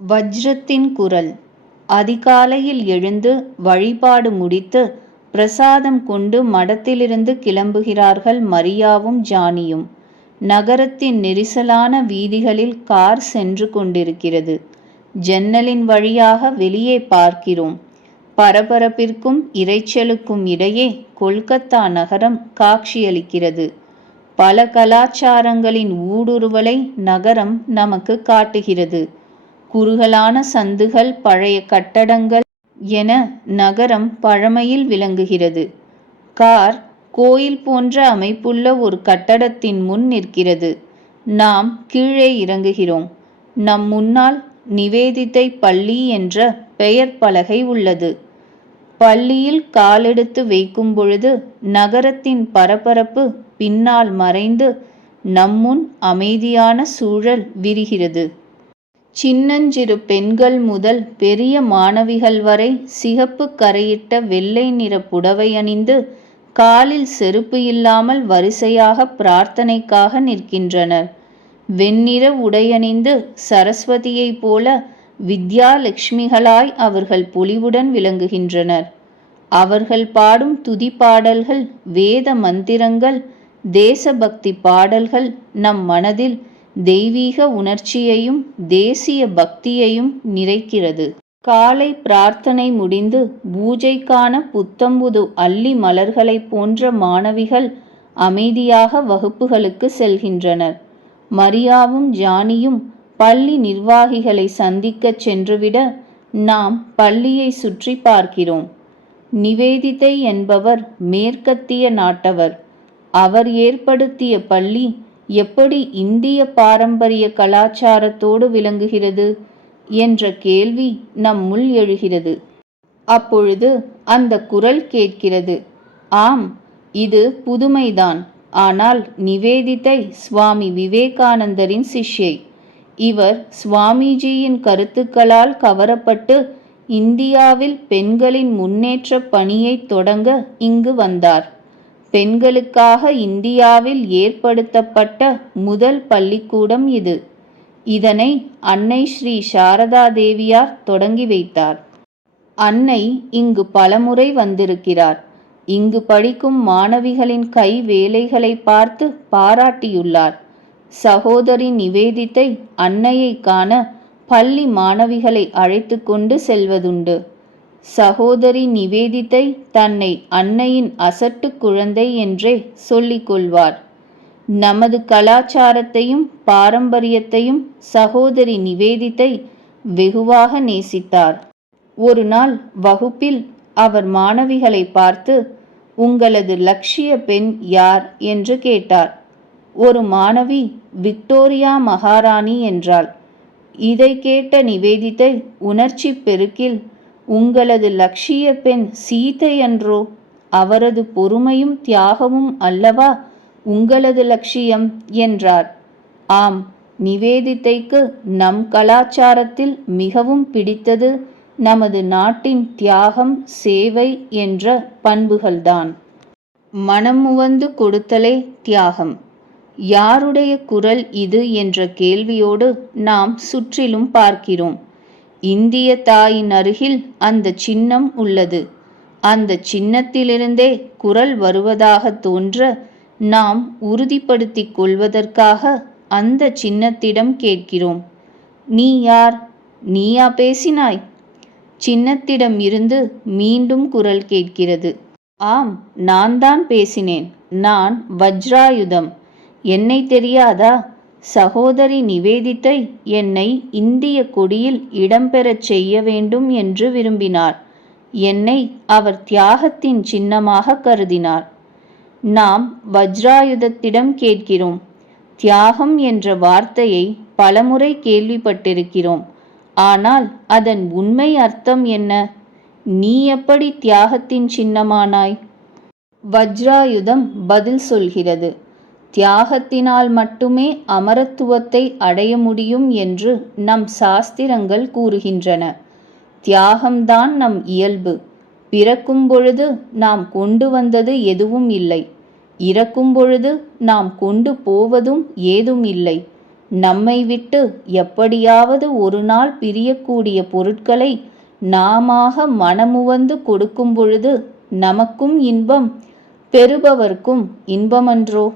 வஜ்ரத்தின் குரல். அதிகாலையில் எழுந்து வழிபாடு முடித்து பிரசாதம் கொண்டு மடத்திலிருந்து கிளம்புகிறார்கள் மரியாவும் ஜானியும். நகரத்தின் நெரிசலான வீதிகளில் கார் சென்று கொண்டிருக்கிறது. ஜன்னலின் வழியாக வெளியே பார்க்கிறோம். பரபரப்பிற்கும் இரைச்சலுக்கும் இடையே கொல்கத்தா நகரம் காட்சியளிக்கிறது. பல கலாச்சாரங்களின் ஊடுருவலை நகரம் நமக்கு காட்டுகிறது. குறுகலான சந்துகள், பழைய கட்டடங்கள் என நகரம் பழமையில் விளங்குகிறது. கார் கோயில் போன்ற அமைப்புள்ள ஒரு கட்டடத்தின் முன் நிற்கிறது. நாம் கீழே இறங்குகிறோம். நம் முன்னால் நிவேதிதை பள்ளி என்ற பெயர் பலகை உள்ளது. பள்ளியில் காலெடுத்து வைக்கும் பொழுது நகரத்தின் பரபரப்பு பின்னால் மறைந்து நம்முன் அமைதியான சூழல் விரிகிறது. சின்னஞ்சிறு பெண்கள் முதல் பெரிய மாணவிகள் வரை சிகப்பு கரையிட்ட வெள்ளை நிற புடவை அணிந்து காலில் செருப்பு இல்லாமல் வரிசையாக பிரார்த்தனைக்காக நிற்கின்றனர். வெண்ணிற உடையணிந்து சரஸ்வதியைப் போல வித்யாலட்சுமிகளாய் அவர்கள் பொலிவுடன் விளங்குகின்றனர். அவர்கள் பாடும் துதி பாடல்கள், வேத மந்திரங்கள், தேசபக்தி பாடல்கள் நம் மனதில் தெய்வீக உணர்ச்சியையும் தேசிய பக்தியையும் நிறைக்கிறது. காலை பிரார்த்தனை முடிந்து பூஜைக்கான புத்தம்புது அல்லி மலர்களைப் போன்ற மாணவிகள் அமைதியாக வகுப்புகளுக்கு செல்கின்றனர். மரியாவும் ஜானியும் பள்ளி நிர்வாகிகளை சந்திக்கச் சென்றுவிட நாம் பள்ளியை சுற்றி பார்க்கிறோம். நிவேதிதை என்பவர் மேற்கத்திய நாட்டவர். அவர் ஏற்படுத்திய பள்ளி எப்படி இந்திய பாரம்பரிய கலாச்சாரத்தோடு விளங்குகிறது என்ற கேள்வி நம்முள் எழுகிறது. அப்பொழுது அந்த குரல் கேட்கிறது, ஆம், இது புதுமைதான். ஆனால் நிவேதிதை சுவாமி விவேகானந்தரின் சிஷ்யை. இவர் சுவாமிஜியின் கருத்துக்களால் கவரப்பட்டு இந்தியாவில் பெண்களின் முன்னேற்ற பணியை தொடங்க இங்கு வந்தார். பெண்களுக்காக இந்தியாவில் ஏற்படுத்தப்பட்ட முதல் பள்ளிக்கூடம் இது. இதனை அன்னை ஸ்ரீ சாரதா தேவியார் தொடங்கி வைத்தார். அன்னை இங்கு பலமுறை வந்திருக்கிறார். இங்கு படிக்கும் மாணவிகளின் கை வேலைகளை பார்த்து பாராட்டியுள்ளார். சகோதரி நிவேதிதை அன்னையை காண பள்ளி மாணவிகளை அழைத்து கொண்டு செல்வதுண்டு. சகோதரி நிவேதிதை தன்னை அன்னையின் அசட்டு குழந்தை என்றே சொல்லிக் கொள்வார். நமது கலாச்சாரத்தையும் பாரம்பரியத்தையும் சகோதரி நிவேதிதை வெகுவாக நேசித்தார். ஒரு நாள் வகுப்பில் அவர் மாணவிகளை பார்த்து, உங்களது லட்சிய பெண் யார் என்று கேட்டார். ஒரு மாணவி விக்டோரியா மகாராணி என்றாள். இதை கேட்ட நிவேதிதை உணர்ச்சி பெருக்கில், உங்களது லட்சிய பெண் சீதை என்றோ? அவரது பொறுமையும் தியாகமும் அல்லவா உங்களது லட்சியம் என்றார். ஆம், நிவேதிதைக்கு நம் கலாச்சாரத்தில் மிகவும் பிடித்தது நமது நாட்டின் தியாகம், சேவை என்ற பண்புகள்தான். மனமுவந்து கொடுத்தலே தியாகம். யாருடைய குரல் இது என்ற கேள்வியோடு நாம் சுற்றிலும் பார்க்கிறோம். இந்திய தாயின் அருகில் அந்த சின்னம் உள்ளது. அந்த சின்னத்திலிருந்தே குரல் வருவதாக தோன்ற நாம் உறுதிப்படுத்திக் கொள்வதற்காக அந்த சின்னத்திடம் கேட்கிறோம், நீ யார்? நீயா பேசினாய்? சின்னத்திடம் இருந்து மீண்டும் குரல் கேட்கிறது, ஆம், நான் தான் பேசினேன். நான் வஜ்ராயுதம். என்னை தெரியாதா? சகோதரி நிவேதிதை என்னை இந்திய கொடியில் இடம்பெறச் செய்ய வேண்டும் என்று விரும்பினார். என்னை அவர் தியாகத்தின் சின்னமாக கருதினார். நாம் வஜ்ராயுதத்திடம் கேட்கிறோம். தியாகம் என்ற வார்த்தையை பலமுறை கேள்விப்பட்டிருக்கிறோம். ஆனால் அதன் உண்மை அர்த்தம் என்ன? நீ எப்படி தியாகத்தின் சின்னமானாய்? வஜ்ராயுதம் பதில் சொல்கிறது, தியாகத்தினால் மட்டுமே அமரத்துவத்தை அடைய முடியும் என்று நம் சாஸ்திரங்கள் கூறுகின்றன. தியாகம்தான் நம் இயல்பு. பிறக்கும் பொழுது நாம் கொண்டு வந்தது எதுவும் இல்லை. இறக்கும் பொழுது நாம் கொண்டு போவதும் ஏதும் இல்லை. நம்மை விட்டு எப்படியாவது ஒரு நாள் பிரியக்கூடிய பொருட்களை நாமாக மனமுவந்து கொடுக்கும் பொழுது நமக்கும் இன்பம், பெறுபவர்க்கும் இன்பமன்றோ?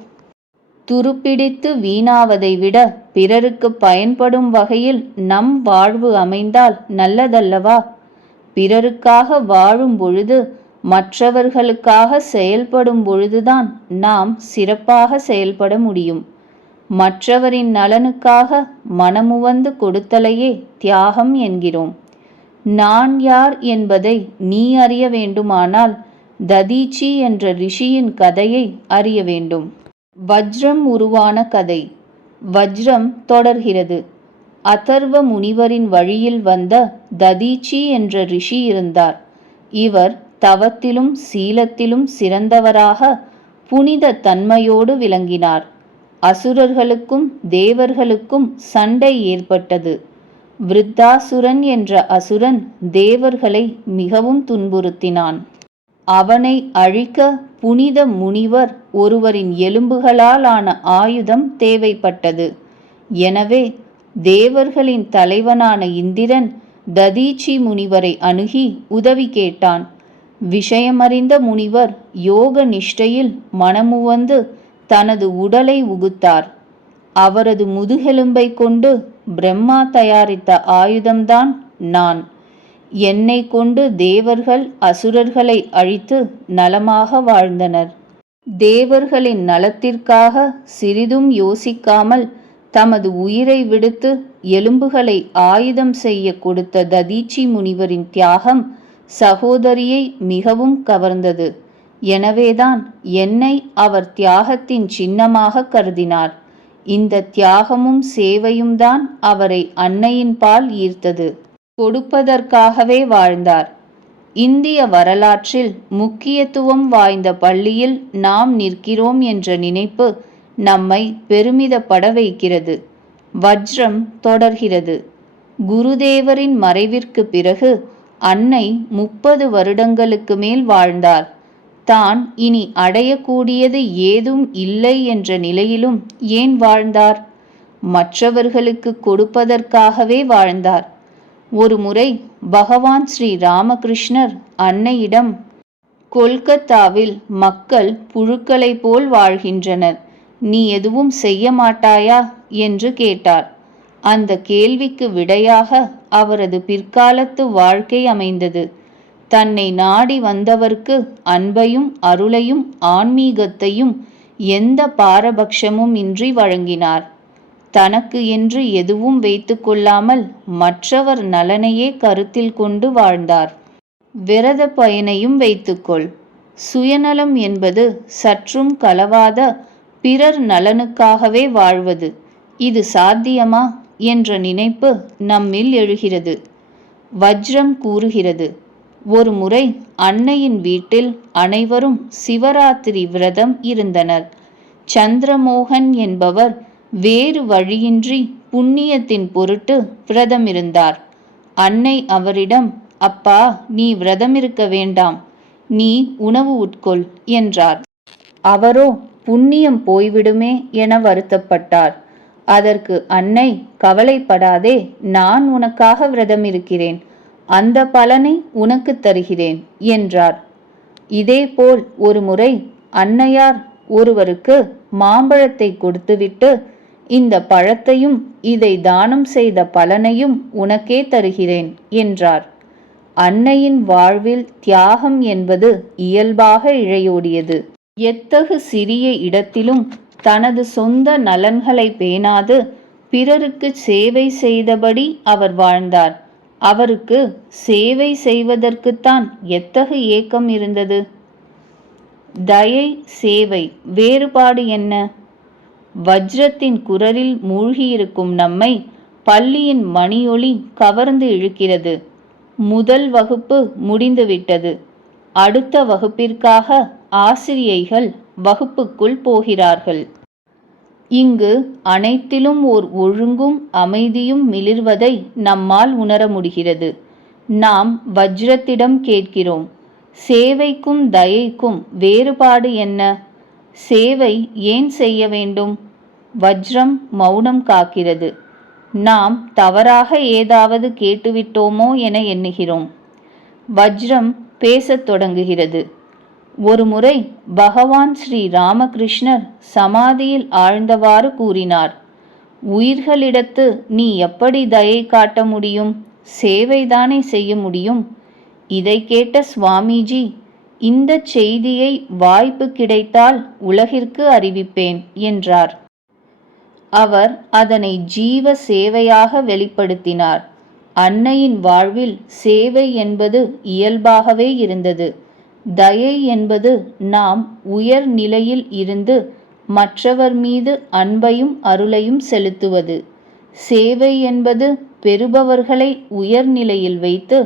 துருப்பிடித்து வீணாவதை விட பிறருக்கு பயன்படும் வகையில் நம் வாழ்வு அமைந்தால் நல்லதல்லவா? பிறருக்காக வாழும் பொழுது, மற்றவர்களுக்காக செயல்படும் பொழுதுதான் நாம் சிறப்பாக செயல்பட முடியும். மற்றவரின் நலனுக்காக மனமுவந்து கொடுத்தலையே தியாகம் என்கிறோம். நான் யார் என்பதை நீ அறிய வேண்டுமானால் ததீச்சி என்ற ரிஷியின் கதையை அறிய வேண்டும். வஜ்ரம் உருவான கதை. வஜ்ரம் தொடர்கிறது. அதர்வ முனிவரின் வழியில் வந்த ததீச்சி என்ற ரிஷி இருந்தார். இவர் தவத்திலும் சீலத்திலும் சிறந்தவராக புனித தன்மையோடு விளங்கினார். அசுரர்களுக்கும் தேவர்களுக்கும் சண்டை ஏற்பட்டது. விருத்தாசுரன் என்ற அசுரன் தேவர்களை மிகவும் துன்புறுத்தினான். அவனை அழிக்க புனித முனிவர் ஒருவரின் எலும்புகளால் ஆன ஆயுதம் தேவைப்பட்டது. எனவே தேவர்களின் தலைவனான இந்திரன் ததீச்சி முனிவரை அணுகி உதவி கேட்டான். விஷயமறிந்த முனிவர் யோக நிஷ்டையில் மனமுவந்து தனது உடலை உகுத்தார். அவரது முதுகெலும்பை கொண்டு பிரம்மா தயாரித்த ஆயுதம்தான் நான். என்னை கொண்டு தேவர்கள் அசுரர்களை அழித்து நலமாக வாழ்ந்தனர். தேவர்களின் நலத்திற்காக சிறிதும் யோசிக்காமல் தமது உயிரை விடுத்து எலும்புகளை ஆயுதம் செய்ய கொடுத்த ததீச்சி முனிவரின் தியாகம் சகோதரியை மிகவும் கவர்ந்தது. எனவேதான் என்னை அவர் தியாகத்தின் சின்னமாக கருதினார். இந்த தியாகமும் சேவையும் தான் அவரை அன்னையின் பால் ஈர்த்தது. கொடுப்பதற்காகவே வாழ்ந்தார். இந்திய வரலாற்றில் முக்கியத்துவம் வாய்ந்த பள்ளியில் நாம் நிற்கிறோம் என்ற நினைப்பு நம்மை பெருமிதப்பட வைக்கிறது. வஜ்ரம் தொடர்கிறது. குருதேவரின் மறைவிற்கு பிறகு அன்னை 30 வருடங்களுக்கு மேல் வாழ்ந்தார். தான் இனி அடையக்கூடியது ஏதும் இல்லை என்ற நிலையிலும் ஏன் வாழ்ந்தார்? மற்றவர்களுக்கு கொடுப்பதற்காகவே வாழ்ந்தார். ஒரு முறை பகவான் ஸ்ரீ ராமகிருஷ்ணர் அன்னையிடம், கொல்கத்தாவில் மக்கள் புழுக்களைப் போல் வாழ்கின்றனர், நீ எதுவும் செய்ய மாட்டாயா என்று கேட்டார். அந்த கேள்விக்கு விடையாக அவரது பிற்காலத்து வாழ்க்கை அமைந்தது. தன்னை நாடி வந்தவர்க்கு அன்பையும் அருளையும் ஆன்மீகத்தையும் எந்த பாரபட்சமும் இன்றி வழங்கினார். தனக்கு என்று எதுவும் வைத்து கொள்ளாமல் மற்றவர் நலனையே கருத்தில் கொண்டு வாழ்ந்தார். விரத பயனையும் வைத்துக்கொள். சுயநலம் என்பது சற்றும் கலவாத பிறர் நலனுக்காகவே வாழ்வது. இது சாத்தியமா என்ற நினைப்பு நம்மில் எழுகிறது. வஜ்ரம் கூறுகிறது, ஒரு முறை அன்னையின் வீட்டில் அனைவரும் சிவராத்திரி விரதம் இருந்தனர். சந்திரமோகன் என்பவர் வேறு வழியின்றி புண்ணியத்தின் பொருட்டு விரதம் இருந்தார். அன்னை அவரிடம், அப்பா, நீ விரதம் இருக்க வேண்டாம், நீ உணவு உட்கொள் என்றார். அவரோ புண்ணியம் போய்விடுமே என வருத்தப்பட்டார். அதற்கு அன்னை, கவலைப்படாதே, நான் உனக்காக விரதம் இருக்கிறேன், அந்த பலனை உனக்கு தருகிறேன் என்றார். இதேபோல் ஒரு முறை அன்னையார் ஒருவருக்கு மாம்பழத்தை கொடுத்துவிட்டு, இந்த பழத்தையும் இதை தானம் செய்த பலனையும் உனக்கே தருகிறேன் என்றார். அன்னையின் வாழ்வில் தியாகம் என்பது இயல்பாக இழையோடியது. எத்தகு சிறிய இடத்திலும் தனது சொந்த நலன்களை பேணாது பிறருக்கு சேவை செய்தபடி அவர் வாழ்ந்தார். அவருக்கு சேவை செய்வதற்குத்தான் எத்தகு ஏக்கம் இருந்தது. தயை, சேவை வேறுபாடு என்ன? வஜ்ரத்தின் குரலில் மூழ்கியிருக்கும் நம்மை பள்ளியின் மணியொலி கவர்ந்து இழுக்கிறது. முதல் வகுப்பு முடிந்துவிட்டது. அடுத்த வகுப்பிற்காக ஆசிரியைகள் வகுப்புக்குள் போகிறார்கள். இங்கு அனைத்திலும் ஓர் ஒழுங்கும் அமைதியும் மிளிர்வதை நம்மால் உணர முடிகிறது. நாம் வஜ்ரத்திடம் கேட்கிறோம், சேவைக்கும் தயைக்கும் வேறுபாடு என்ன? சேவை ஏன் செய்ய வேண்டும்? வஜ்ரம் மௌனம் காக்கிறது. நாம் தவறாக ஏதாவது கேட்டுவிட்டோமோ என எண்ணுகிறோம். வஜ்ரம் பேசத் தொடங்குகிறது. ஒருமுறை பகவான் ஸ்ரீ ராமகிருஷ்ணர் சமாதியில் ஆழ்ந்தவாறு கூறினார், உயிர்களிடத்து நீ எப்படி தயை காட்ட முடியும்? சேவைதானே செய்ய முடியும். இதை கேட்ட சுவாமிஜி, இந்த செய்தியை வாய்ப்பு கிடைத்தால் உலகிற்கு அறிவிப்பேன் என்றார். அவர் அதனை ஜீவ சேவையாக வெளிப்படுத்தினார். அன்னையின் வாழ்வில் சேவை என்பது இயல்பாகவே இருந்தது. தயை என்பது நாம் உயர் நிலையில் இருந்து மற்றவர் மீது அன்பையும் அருளையும் செலுத்துவது. சேவை என்பது பெறுபவர்களை உயர்நிலையில் வைத்து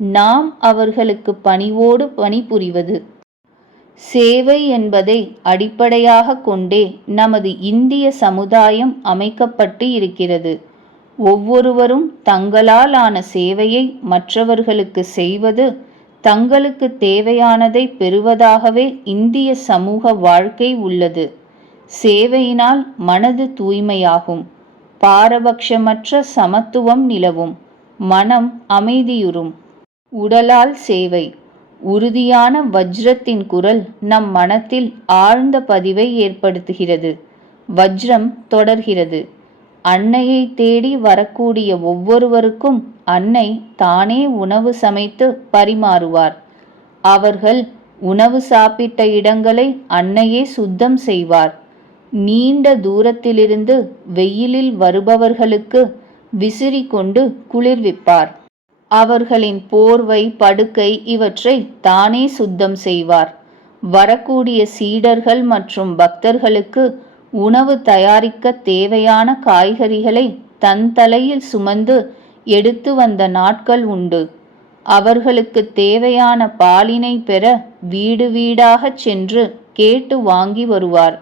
நாம் அவர்களுக்கு பணிவோடு பணிபுரிவது. சேவை என்பதை அடிப்படையாக கொண்டே நமது இந்திய சமுதாயம் அமைக்கப்பட்டு இருக்கிறது. ஒவ்வொருவரும் தங்களால் ஆன சேவையை மற்றவர்களுக்கு செய்வது தங்களுக்கு தேவையானதை பெறுவதாகவே இந்திய சமூக வாழ்க்கை உள்ளது. சேவையினால் மனது தூய்மையாகும், பாரபட்சமற்ற சமத்துவம் நிலவும், மனம் அமைதியுறும். உடலால் சேவை. உறுதியான வஜ்ரத்தின் குரல் நம் மனத்தில் ஆழ்ந்த பதிவை ஏற்படுத்துகிறது. வஜ்ரம் தொடர்கிறது. அன்னையை தேடி வரக்கூடிய ஒவ்வொருவருக்கும் அன்னை தானே உணவு சமைத்து பரிமாறுவார். அவர்கள் உணவு சாப்பிட்ட இடங்களை அன்னையே சுத்தம் செய்வார். நீண்ட தூரத்திலிருந்து வெயிலில் வருபவர்களுக்கு விசிறி கொண்டு குளிர்விப்பார். அவர்களின் போர்வை, படுக்கை இவற்றை தானே சுத்தம் செய்வார். வரக்கூடிய சீடர்கள் மற்றும் பக்தர்களுக்கு உணவு தயாரிக்க தேவையான காய்கறிகளை தன் தலையில் சுமந்து எடுத்து வந்த நாட்கள் உண்டு. அவர்களுக்கு தேவையான பாலினை பெற வீடு வீடாகச் சென்று கேட்டு வாங்கி வருவார்.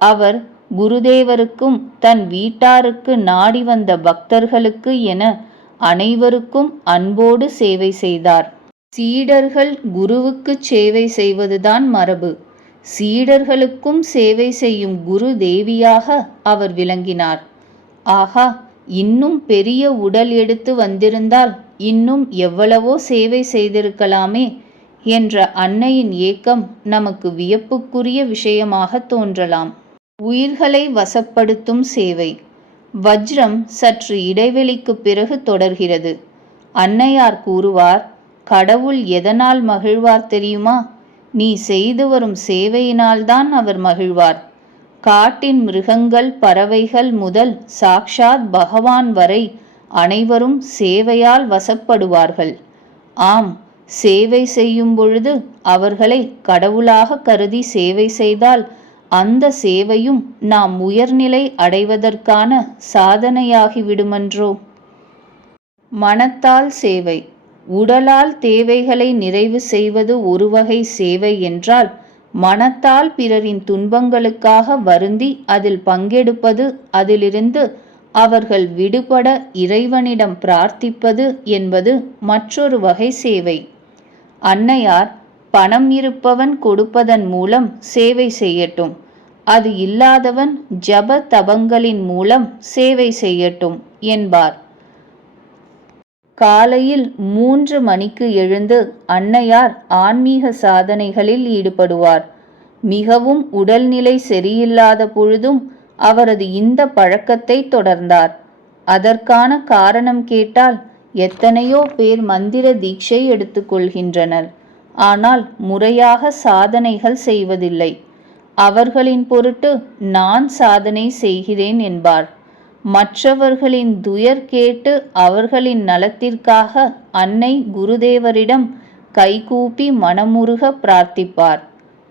அவர் குருதேவருக்கும் தன் வீட்டாருக்கு நாடி வந்த பக்தர்களுக்கு என அனைவருக்கும் அன்போடு சேவை செய்தார். சீடர்கள் குருவுக்கு சேவை செய்வதுதான் மரபு. சீடர்களுக்கும் சேவை செய்யும் குரு தேவியாக அவர் விளங்கினார். ஆகா, இன்னும் பெரிய உடல் எடுத்து வந்திருந்தால் இன்னும் எவ்வளவோ சேவை செய்திருக்கலாமே என்ற அன்னையின் ஏக்கம் நமக்கு வியப்புக்குரிய விஷயமாக தோன்றலாம். உயிர்களை வசப்படுத்தும் சேவை. வஜ்ரம் சற்று இடைவெளிக்கு பிறகு தொடர்கிறது. அன்னையார் கூறுவார், கடவுள் எதனால் மகிழ்வார் தெரியுமா? நீ செய்து வரும் சேவையினால்தான் அவர் மகிழ்வார். காட்டின் மிருகங்கள், பறவைகள் முதல் சாக்ஷாத் பகவான் வரை அனைவரும் சேவையால் வசப்படுவார்கள். ஆம், சேவை செய்யும் பொழுது அவர்களை கடவுளாக கருதி சேவை செய்தால் அந்த சேவையும் நாம் உயர்நிலை அடைவதற்கான சாதனையாகிவிடுமன்றோ. மனத்தால் சேவை. உடலால் தேவைகளை நிறைவு செய்வது ஒரு வகை சேவை என்றால், மனத்தால் பிறரின் துன்பங்களுக்காக வருந்தி அதில் பங்கெடுப்பது, அதிலிருந்து அவர்கள் விடுபட இறைவனிடம் பிரார்த்திப்பது என்பது மற்றொரு வகை சேவை. அன்னையார், பணம் இருப்பவன் கொடுப்பதன் மூலம் சேவை செய்யட்டும், அது இல்லாதவன் ஜப தபங்களின் மூலம் சேவை செய்யட்டும் என்பார். காலையில் 3 மணிக்கு எழுந்து அன்னையார் ஆன்மீக சாதனைகளில் ஈடுபடுவார். மிகவும் உடல்நிலை சரியில்லாத பொழுதும் அவரது இந்த பழக்கத்தை தொடர்ந்தார். அதற்கான காரணம் கேட்டால், எத்தனையோ பேர் மந்திர தீட்சை எடுத்துக்கொள்கின்றனர், ஆனால் முறையாக சாதனைகள் செய்வதில்லை. அவர்களின் பொருட்டு நான் சாதனை செய்கிறேன் என்பார். மற்றவர்களின் துயர் கேட்டு அவர்களின் நலத்திற்காக அன்னை குருதேவரிடம் கைகூப்பி மனமுருக பிரார்த்திப்பார்.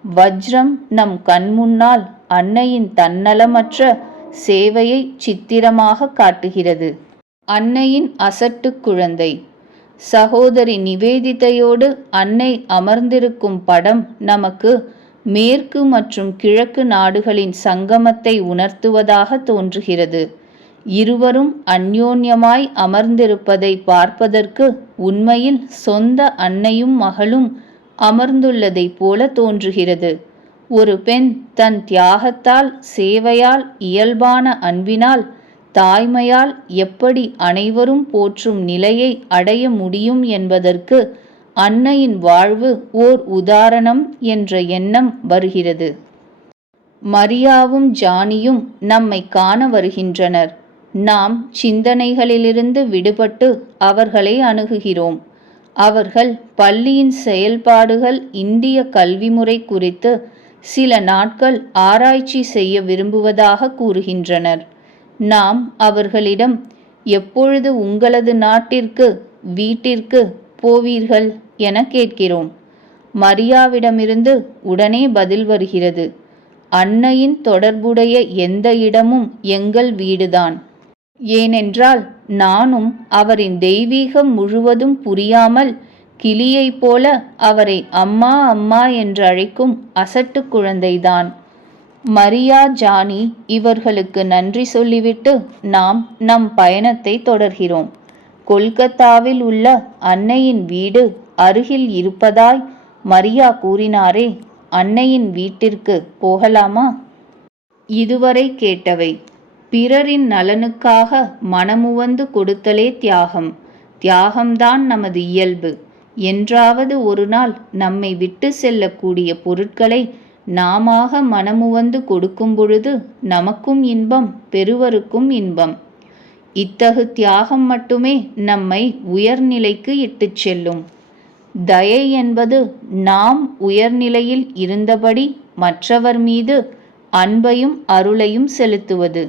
வஜ்ரம் நம் கண்முன்னால் அன்னையின் தன்னலமற்ற சேவையை சித்திரமாக காட்டுகிறது. அன்னையின் அசட்டு குழந்தை. சகோதரி நிவேதிதையோடு அன்னை அமர்ந்திருக்கும் படம் நமக்கு மேற்கு மற்றும் கிழக்கு நாடுகளின் சங்கமத்தை உணர்த்துவதாக தோன்றுகிறது. இருவரும் அந்யோன்யமாய் அமர்ந்திருப்பதை பார்ப்பதற்கு உண்மையில் சொந்த அன்னையும் மகளும் அமர்ந்துள்ளதைப் போல தோன்றுகிறது. ஒரு பெண் தன் தியாகத்தால், சேவையால், இயல்பான அன்பினால், தாய்மையால் எப்படி அனைவரும் போற்றும் நிலையை அடைய முடியும் என்பதற்கு அன்னையின் வாழ்வு ஓர் உதாரணம் என்ற எண்ணம் வருகிறது. மரியாவும் ஜானியும் நம்மை காண வருகின்றனர். நாம் சிந்தனைகளிலிருந்து விடுபட்டு அவர்களை அணுகுகிறோம். அவர்கள் பள்ளியின் செயல்பாடுகள், இந்திய கல்விமுறை குறித்து சில நாட்கள் ஆராய்ச்சி செய்ய விரும்புவதாக கூறுகின்றனர். நாம் அவர்களிடம், எப்பொழுது உங்களது நாட்டிற்கு, வீட்டிற்கு போவீர்கள் என கேட்கிறோம். மரியாவிடமிருந்து உடனே பதில் வருகிறது, அன்னையின் தொடர்புடைய எந்த இடமும் எங்கள் வீடுதான். ஏனென்றால் நானும் அவரின் தெய்வீகம் முழுவதும் புரியாமல் கிளியைப் போல அவரை அம்மா அம்மா என்று அழைக்கும் அசட்டு குழந்தைதான். மரியா, ஜானி இவர்களுக்கு நன்றி சொல்லிவிட்டு நாம் நம் பயணத்தை தொடர்கிறோம். கொல்கத்தாவில் உள்ள அன்னையின் வீடு அருகில் இருப்பதாய் மரியா கூறினாரே, அன்னையின் வீட்டிற்கு போகலாமா? இதுவரை கேட்டவை. பிறரின் நலனுக்காக மனமுவந்து கொடுத்தலே தியாகம். தியாகம்தான் நமது இயல்பு. என்றாவது ஒரு நாள் நம்மை விட்டு செல்லக்கூடிய பொருட்களை நாமாக மனமுவந்து கொடுக்கும் பொழுது நமக்கும் இன்பம், பெறுவருக்கும் இன்பம். இத்தகு தியாகம் மட்டுமே நம்மை உயர்நிலைக்கு இட்டுச் செல்லும். தயை என்பது நாம் உயர்நிலையில் இருந்தபடி மற்றவர் மீது அன்பையும் அருளையும் செலுத்துவது.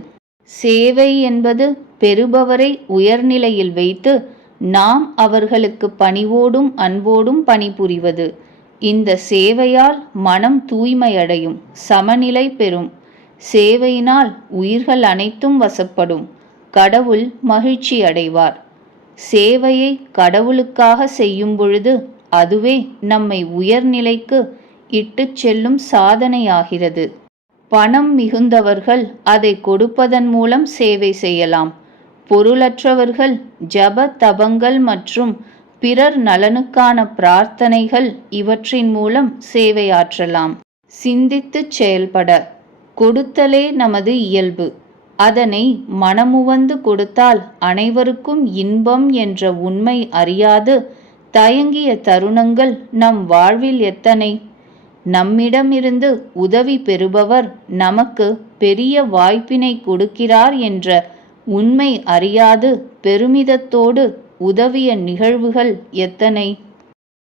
சேவை என்பது பெறுபவரை உயர்நிலையில் வைத்து நாம் அவர்களுக்கு பணிவோடும் அன்போடும் பணிபுரிவது. இந்த சேவையால் மனம் தூய்மையடையும், சமநிலை பெறும். சேவையினால் உயிர்கள் அனைத்தும் வசப்படும், கடவுள் மகிழ்ச்சி அடைவார். சேவையை கடவுளுக்காக செய்யும் பொழுது அதுவே நம்மை உயர்நிலைக்கு இட்டுச் செல்லும் சாதனையாகிறது. பணம் மிகுந்தவர்கள் அதை கொடுப்பதன் மூலம் சேவை செய்யலாம். பொருளற்றவர்கள் ஜப தபங்கள் மற்றும் பிறர் நலனுக்கான பிரார்த்தனைகள் இவற்றின் மூலம் சேவையாற்றலாம். சிந்தித்துச் செயல்பட கொடுத்தலே நமது இயல்பு. அதனை மனமுவந்து கொடுத்தால் அனைவருக்கும் இன்பம் என்ற உண்மை அறியாது தயங்கிய தருணங்கள் நம் வாழ்வில் எத்தனை! நம்மிடமிருந்து உதவி பெறுபவர் நமக்கு பெரிய வாய்ப்பினை கொடுக்கிறார் என்ற உண்மை அறியாது பெருமிதத்தோடு உதவிய நிகழ்வுகள் எத்தனை!